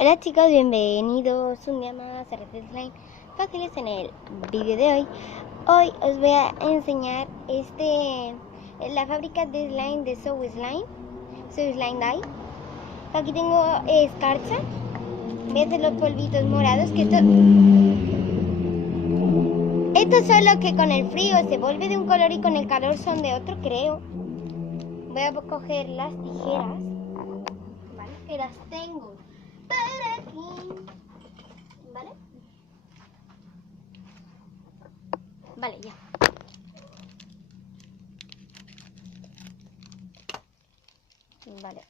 Hola chicos, bienvenidos un día más a Reset Slime Fáciles. En el vídeo de hoy os voy a enseñar la fábrica de slime de Soul Slime Dye. Aquí tengo escarcha. ¿Ves de los polvitos morados? Que esto solo que con el frío se vuelve de un color y con el calor son de otro, creo. Voy a coger las tijeras, ¿vale? Que las tengo por aquí, ¿vale? Vale, ya. Vale,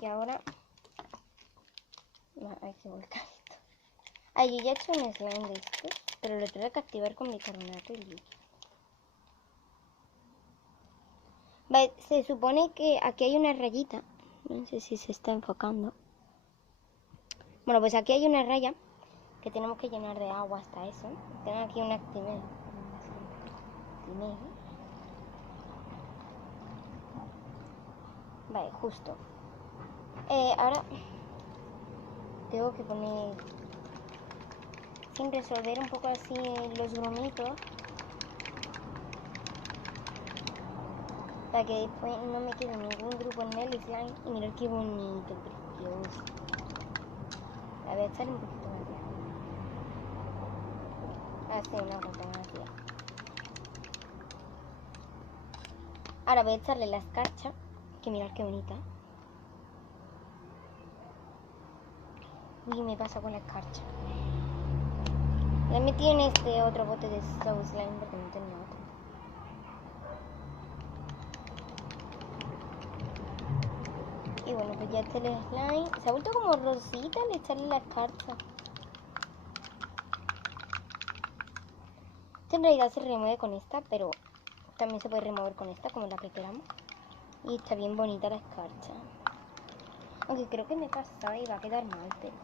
y ahora hay que volcar esto. Ay, yo ya he hecho un slime de estos, pero lo tengo que activar con bicarbonato y líquido. Vale, se supone que aquí hay una rayita. No sé si se está enfocando. Bueno, pues aquí hay una raya que tenemos que llenar de agua hasta eso. Tengo aquí un actimel. Vale, justo. Ahora tengo que poner, sin resolver un poco así los grumitos, para que después no me quede ningún grupo en el slime. Y mirad qué bonito, precioso. A ver, echar un poquito más de agua. Así, una gota más de agua. Ahora voy a echarle la escarcha, que mirad qué bonita. Uy, me pasa con la escarcha. La metí en este otro bote de Soul Slime porque no tenía otro. Y bueno, pues ya este el slime. Se ha vuelto como rosita al echarle la escarcha. Esto en realidad se remueve con esta, pero también se puede remover con esta, como la que queramos. Y está bien bonita la escarcha. Aunque creo que me he pasado y va a quedar mal, pero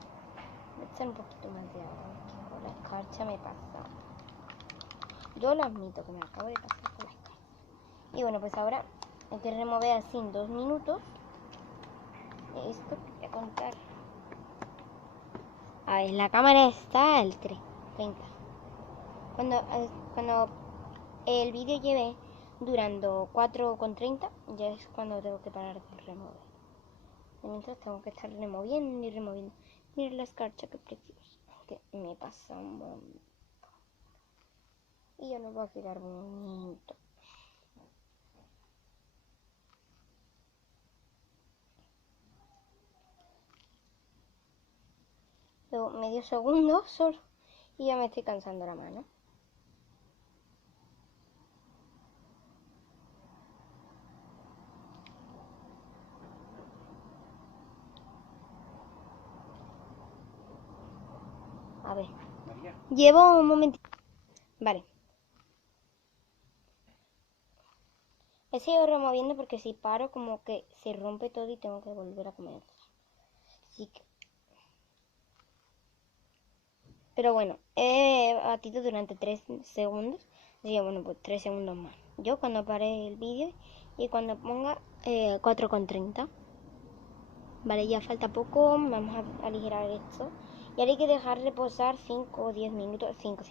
voy a echar un poquito más de agua, que con la escarcha me pasa. Yo lo admito que me acabo de pasar con la escarcha. Y bueno, pues ahora hay que remover así en 2 minutos. Esto voy a contar. A ver, la cámara está al 30. Cuando el vídeo lleve durando 4,30, ya es cuando tengo que parar de remover. Y mientras tengo que estar removiendo y removiendo. Mira la escarcha, qué preciosa. Que me pasa un montón. Y ya no va a quedar bonito. Luego medio segundo solo. Y ya me estoy cansando la mano. A ver. Llevo un momentito. Vale. He seguido removiendo porque si paro como que se rompe todo y tengo que volver a comenzar. Así que... Pero bueno, he batido durante 3 segundos. Así que bueno, pues 3 segundos más. Yo cuando pare el vídeo y cuando ponga 4,30. Vale, ya falta poco. Vamos a aligerar esto. Y ahora hay que dejar reposar 5 o 10 minutos. 5.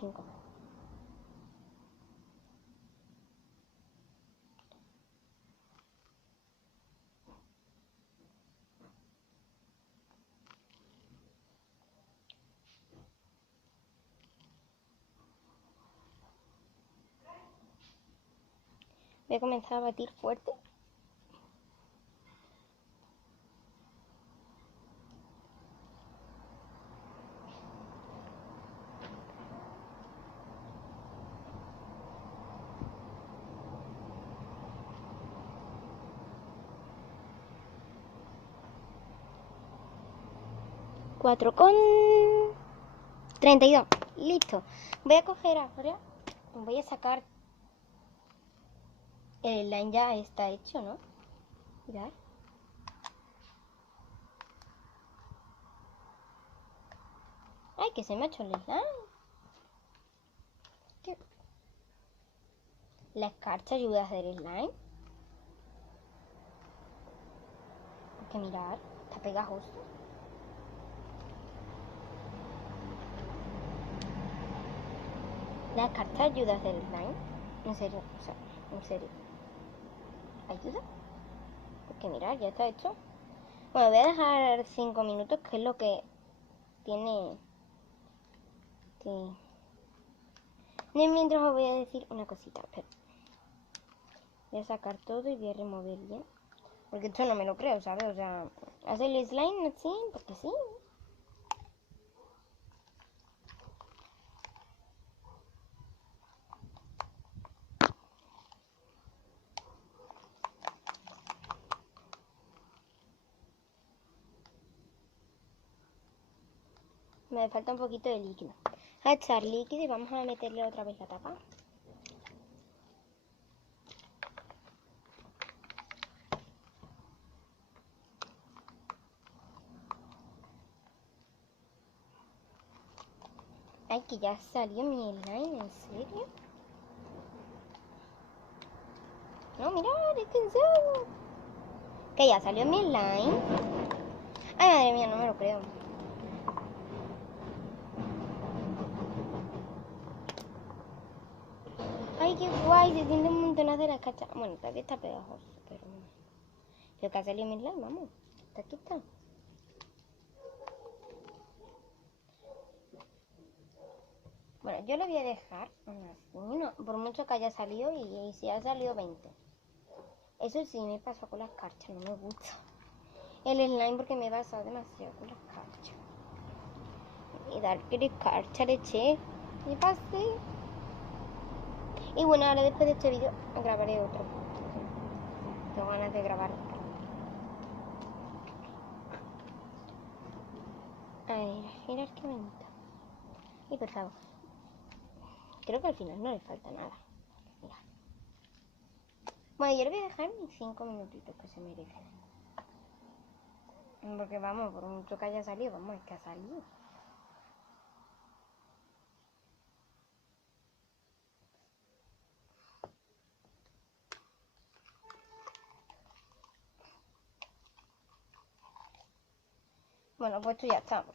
Voy a comenzar a batir fuerte. Cuatro con 32. Listo. Voy a coger ahora. Voy a sacar. El line ya está hecho, ¿no? Mirad. Ay, que se me ha hecho el slime. La escarcha ayuda a hacer slime. Porque mirad, está pegajoso. La carta ayuda a hacer slime. En serio, o sea, en serio. ¿Ayuda? Porque mira, ya está hecho. Bueno, voy a dejar 5 minutos, que es lo que tiene. Que... Mientras os voy a decir una cosita. Pero voy a sacar todo y voy a remover bien. Porque esto no me lo creo, ¿sabes? O sea, hacer el slime así, porque sí. Me falta un poquito de líquido. A echar líquido y vamos a meterle otra vez la tapa. Ay, que ya salió mi slime, ¿en serio? No, mira, es que en serio. Que ya salió mi slime. Ay, madre mía, no me lo creo. Ay, qué guay, se siente un montón de la cacha. Bueno, todavía está pegajoso, pero... Lo que ha salido mi slime, vamos. Aquí está. Bueno, yo le voy a dejar así, no, por mucho que haya salido y si ha salido 20. Eso sí me pasó con las carchas, no me gusta el slime porque me he basado demasiado con las carchas. Y dar que de carcha le eché, me pasé. Y bueno, ahora después de este vídeo grabaré otro. Tengo ganas de grabar. A ver, mirad qué bonito. Y por favor, creo que al final no le falta nada. Mirad. Bueno, yo le voy a dejar mis 5 minutitos que se merecen. Porque vamos, por mucho que haya salido, vamos, es que ha salido. Bueno, pues esto ya está.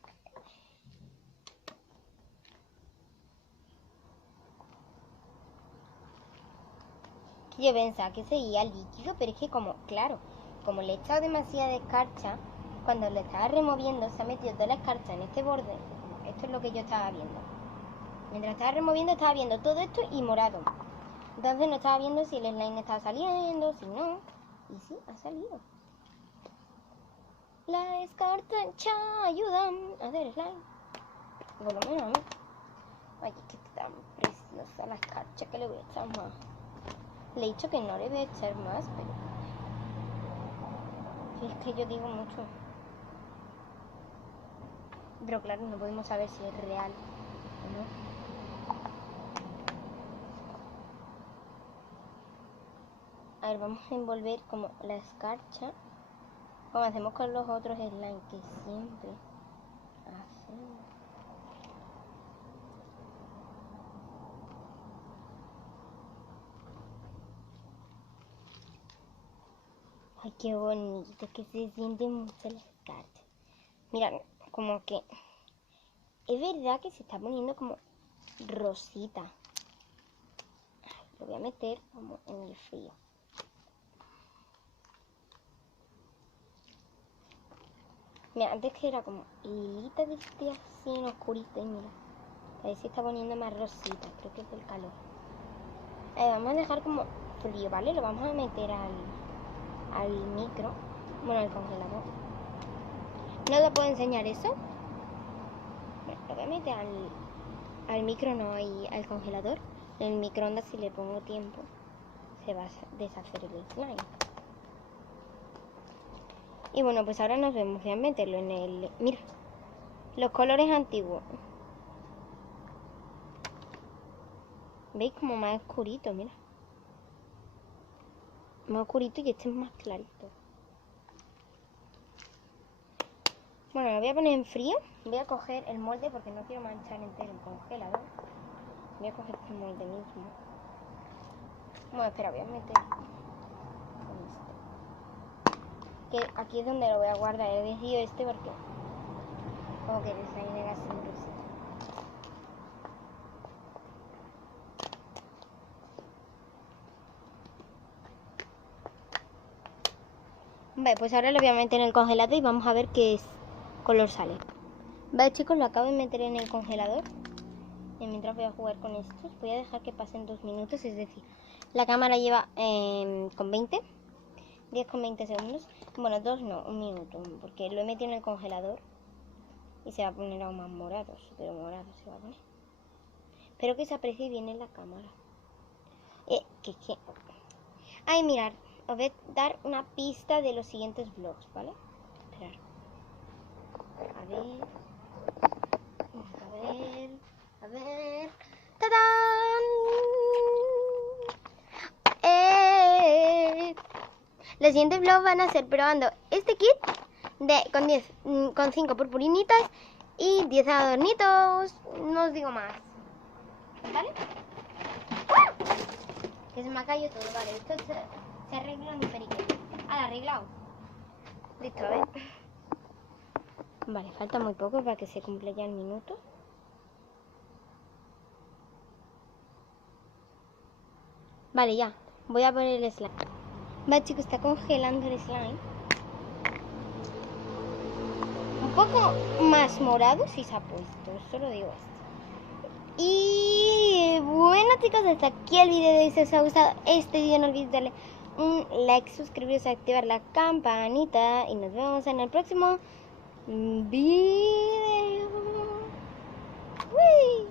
Yo pensaba que seguía líquido, pero es que como, claro, como le he echado demasiada escarcha, cuando lo estaba removiendo se ha metido toda la escarcha en este borde. Esto es lo que yo estaba viendo. Mientras estaba removiendo estaba viendo todo esto y morado. Entonces no estaba viendo si el slime estaba saliendo, si no. Y sí, ha salido. La escarcha ayuda a hacer slime. Por lo menos a mí. Ay, es que está tan preciosa la escarcha que le voy a echar más. Le he dicho que no le voy a echar más, pero... Es que yo digo mucho. Pero claro, no podemos saber si es real o no. A ver, vamos a envolver como la escarcha, como hacemos con los otros slime que siempre hacemos. Ay, qué bonito, que se siente mucho la escarcha. Mira, como que es verdad que se está poniendo como rosita. Lo voy a meter como en el frío. Mira, antes que era como lilita de este así en oscurito y mira, ahí se está poniendo más rosita, creo que es del calor. Vamos a dejar como frío, ¿vale? Lo vamos a meter al micro, bueno, al congelador. ¿No lo puedo enseñar eso? Bueno, lo voy a meter al micro, no al congelador. En el microondas, si le pongo tiempo, se va a deshacer el slime. Y bueno, pues ahora nos vemos. Voy a meterlo en el... Mira, los colores antiguos. ¿Veis? Como más oscurito, mira. Más oscurito y este es más clarito. Bueno, lo voy a poner en frío. Voy a coger el molde porque no quiero manchar entero el congelador. Voy a coger este molde mismo. Bueno, espera, voy a meter con este. Que aquí es donde lo voy a guardar. He elegido este porque como que el slime era sin rosita. Vale, pues ahora lo voy a meter en el congelador y vamos a ver qué color sale. Vale, chicos, lo acabo de meter en el congelador. Y mientras voy a jugar con estos, voy a dejar que pasen 2 minutos. Es decir, la cámara lleva con 20, 10 con 20 segundos. Bueno, 2 no, 1 minuto, porque lo he metido en el congelador. Y se va a poner aún más morado, pero morado se va a poner. Espero que se aprecie bien en la cámara. ¿Qué? Ay, mirad, os voy a dar una pista de los siguientes vlogs, ¿vale? Esperar. A ver. ¡Tadán! Los siguientes vlogs van a ser probando este kit con 5 purpurinitas y 10 adornitos. No os digo más. ¿Vale? ¡Ah! Que se me ha caído todo, vale. Esto se arregla en mi periquete. Arreglado. Listo, a ver. Vale, falta muy poco para que se cumpla ya el minuto. Vale, ya. Voy a poner el slime. Vale, chicos, está congelando el slime. Un poco más morado si se ha puesto. Solo digo esto. Y bueno, chicos, hasta aquí el video de hoy. Si os ha gustado este video, no olvidéis darle un like, suscribiros, activar la campanita. Y nos vemos en el próximo video. ¡Uy!